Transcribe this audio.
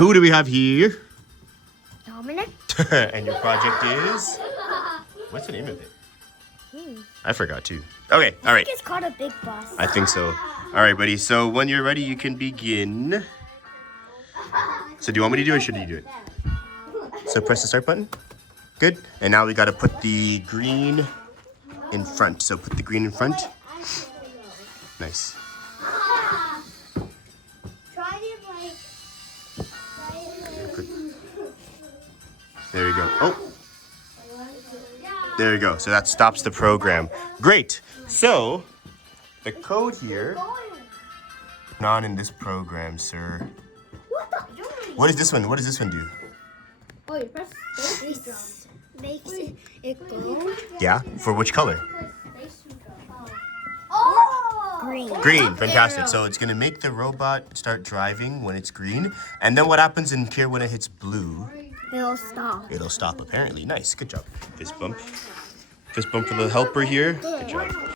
Who do we have here? Dominic. And your project is? What's the name of it? I forgot too. Okay, all right. It's called a big bus. I think so. All right, buddy. So when you're ready, you can begin. So do you want me to do it or should you do it? So press the start button. Good. And now we got to put the green in front. So put the green in front. Nice. There you go. Oh. There you go. So that stops the program. Great. So the code here. Not in this program, sir. What is this one? What does this one do? Oh, you press this makes it go. Yeah. For which color? Green. Green. Fantastic. So it's gonna make the robot start driving when it's green, and then what happens in here when it hits blue? It'll stop. It'll stop. Apparently. Nice. Good job. Fist bump. Fist bump for the helper here. Good job.